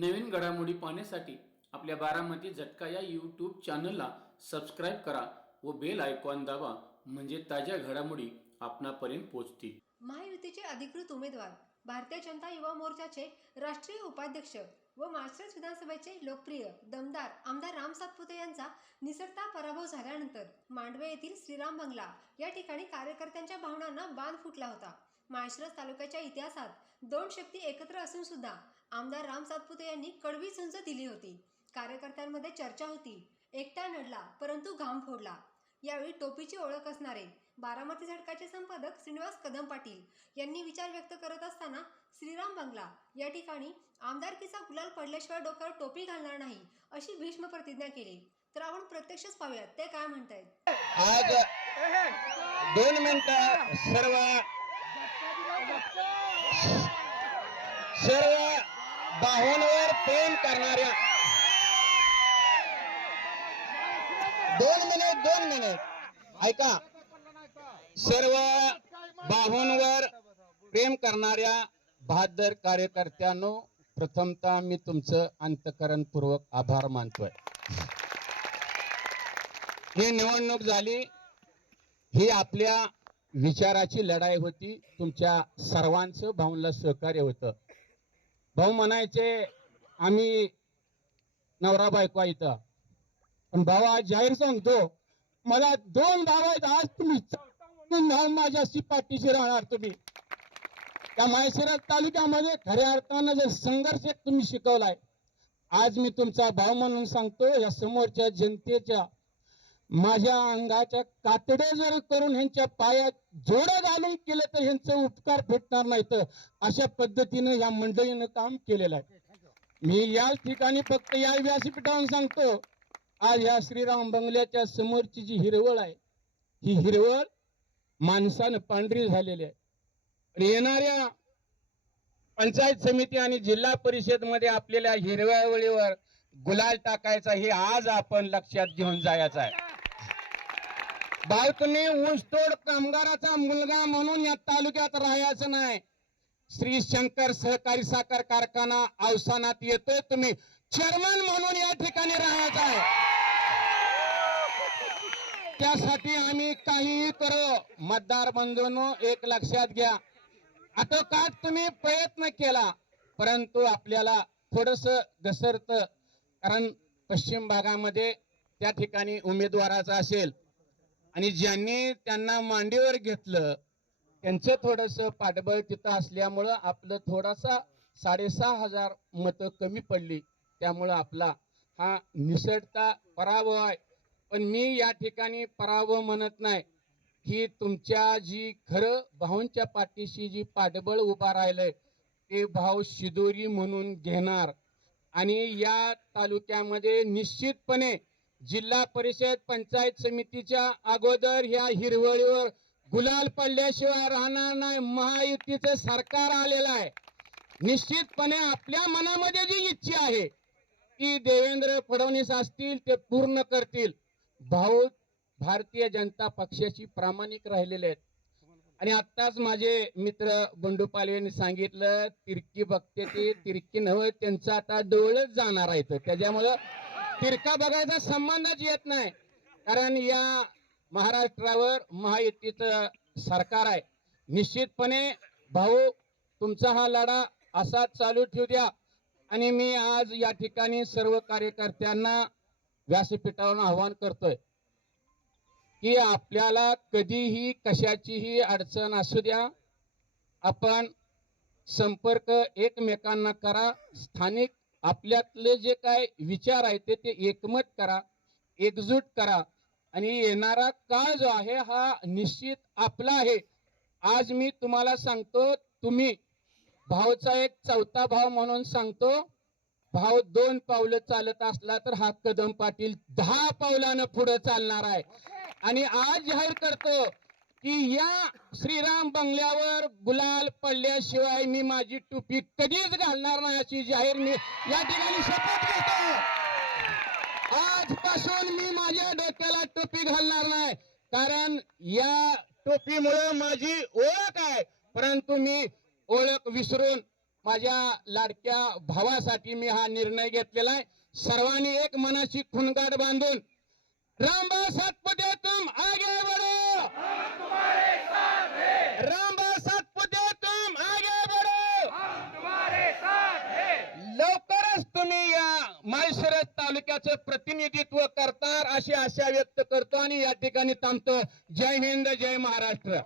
नवीन घडामोडी पाहण्यासाठी आपल्या बारामती झटका या यूट्यूब चॅनलला सबस्क्राईब करा व बेल आयकॉन दाबा म्हणजे ताज्या घडामोडी आपणापर्यंत पोहोचतील. महायुतीचे अधिकृत उमेदवार भारतीय जनता युवा मोर्चाचे राष्ट्रीय उपाध्यक्ष व मास्टर्स विधानसभेचे लोकप्रिय दमदार आमदार राम सातपुते यांचा निसरता पराभव झाल्यानंतर मांडवे येथील श्रीराम बंगला या ठिकाणी कार्यकर्त्यांच्या भावनांना बांध फुटला होता. माळशिरस तालुक्याच्या इतिहासात दोन शक्ती एकत्र असून सुद्धा आमदार राम सातपुते यांनी कडवी झुंज दिली होती. कार्यकर्त्यांमध्ये चर्चा होती. एकटा नडला परंतु घाम फोडला. यावेळी टोपीची ओळख असणारे बारामती झटकाचे संपादक श्रीनिवास कदम पाटील यांनी विचार व्यक्त करत असताना श्रीराम बंगला या ठिकाणी आमदारकीचा गुलाल पडल्याशिवाय डोक्यावर टोपी घालणार नाही अशी भीष्म प्रतिज्ञा केली. तर आपण प्रत्यक्षच पाहूयात ते काय म्हणतायत? आज दोन मिनिट सर्व सर्व बाहूंवर प्रेम करणाऱ्या. दोन मिनिट दोन मिनिट. ऐका. सर्व बाहूंवर प्रेम करणाऱ्या बहादर कार्यकर्त्यांनो प्रथमतः मी तुमचं अंतकरणपूर्वक आभार मानतोय. ही निवडणूक झाली. ही आपल्या विचाराची लढाई होती. तुमच्या सर्वांचं भाऊनला सहकार्य होतं. भाऊ म्हणायचे आम्ही नवरा बायको इथं. पण भावा जाहीर सांगतो मला दोन भाव आहेत आज तुम्ही म्हणून माझ्याशी पाठीशी राहणार तुम्ही. त्या माहेशिरस तालुक्यामध्ये खऱ्या अर्थानं जर संघर्ष तुम्ही शिकवलाय आज मी तुमचा भाव म्हणून सांगतो या समोरच्या जनतेच्या माझ्या अंगाच्या कातडे जर करून ह्यांच्या पायात जोडं घालून केलं तर ह्यांचं उपकार भेटणार नाहीत अशा पद्धतीनं या मंडळीनं काम केलेलं आहे. मी याच ठिकाणी फक्त या व्यासपीठावर सांगतो आज या श्रीराम बंगल्याच्या समोरची जी हिरवळ आहे ही हिरवळ माणसानं पांढरी झालेली आहे. आणि येणाऱ्या पंचायत समिती आणि जिल्हा परिषदमध्ये आपल्याला हिरव्या वळीवर गुलाल टाकायचा हे आज आपण लक्षात घेऊन जायचं आहे. भाऊ ऊसतोड कामगाराचा मुलगा म्हणून या तालुक्यात राहायचं नाही. श्री शंकर सहकारी साखर कारखाना अवसानात येतोय. तुम्ही चेअरमन म्हणून या ठिकाणी राहायचं आहे. त्यासाठी आम्ही काहीही करो. मतदार बंधूंनो एक लक्षात घ्या. आटोकाट तुम्ही प्रयत्न केला परंतु आपल्याला थोडस घसरत. कारण पश्चिम भागामध्ये त्या ठिकाणी उमेदवाराचा असेल. आणि ज्यांनी त्यांना मांडीवर घेतलं त्यांचं थोडंसं पाठबळ तिथं असल्यामुळं आपलं थोडासा साडेसहा हजार मतं कमी पडली. त्यामुळं आपला हा निसटता पराभव आहे. पण मी या ठिकाणी पराभव म्हणत नाही. की तुमच्या जी खरं भाऊंच्या पाठीशी जी पाठबळ उभा राहिलंय ते भाव शिदोरी म्हणून घेणार. आणि या तालुक्यामध्ये निश्चितपणे जिल्हा परिषद पंचायत समितीच्या अगोदर ह्या हिरवळीवर गुलाल पडल्याशिवाय राहणार नाही. महायुतीचं सरकार आलेलं आहे. निश्चितपणे आपल्या मनामध्ये जी इच्छा आहे ती देवेंद्र फडणवीस असतील ते पूर्ण करतील. भाऊ भारतीय जनता पक्षाची प्रामाणिक राहिलेले आहेत. आणि आत्ताच माझे मित्र बंडूपाल यांनी सांगितलं तिरकी बघते ते तिरकी नव्हे त्यांचं आता डोळच जाणार आहे. त्याच्यामुळं तिरका बघायचा संबंधच येत नाही. कारण या महाराष्ट्रावर महायुतीचं सरकार आहे. निश्चितपणे भाऊ तुमचा हा लढा असाच चालू ठेवू द्या. आणि मी आज या ठिकाणी सर्व कार्यकर्त्यांना व्यासपीठावरून आवाहन करतोय की आपल्याला कधीही कशाचीही अडचण असू द्या. आपण संपर्क एकमेकांना करा. स्थानिक आपल्यातले जे काय विचार आहेत ते ते एकमत करा एकजूट करा आणि येणारा काळ जो आहे हा निश्चित आपला आहे. आज मी तुम्हाला सांगतो तुम्ही भावचा एक चौथा भाव म्हणून सांगतो भाव दोन पावलं चालत असला तर हा कदम पाटील दहा पावलानं पुढे चालणार आहे. आणि आज जाहीर करतो की या श्रीराम बंगल्यावर गुलाल पडल्याशिवाय मी माझी टोपी कधीच घालणार नाही अशी जाहीर मी या ठिकाणी शपथ घेतो. आजपासून मी माझ्या डोक्याला टोपी घालणार नाही. कारण या टोपीमुळे माझी ओळख आहे. परंतु मी ओळख विसरून माझ्या लाडक्या भावासाठी मी हा निर्णय घेतलेला आहे. सर्वांनी एक मनाची खुणगाट बांधून रामबा सातपुते तुम आगे बढ़ो रामबा सातपुते तुम आगे बढ़ो लवकरच तुम्ही या माळशिरस तालुक्याचं प्रतिनिधित्व करतात अशी आशा व्यक्त करतो आणि या ठिकाणी थांबतो. जय हिंद जय महाराष्ट्र.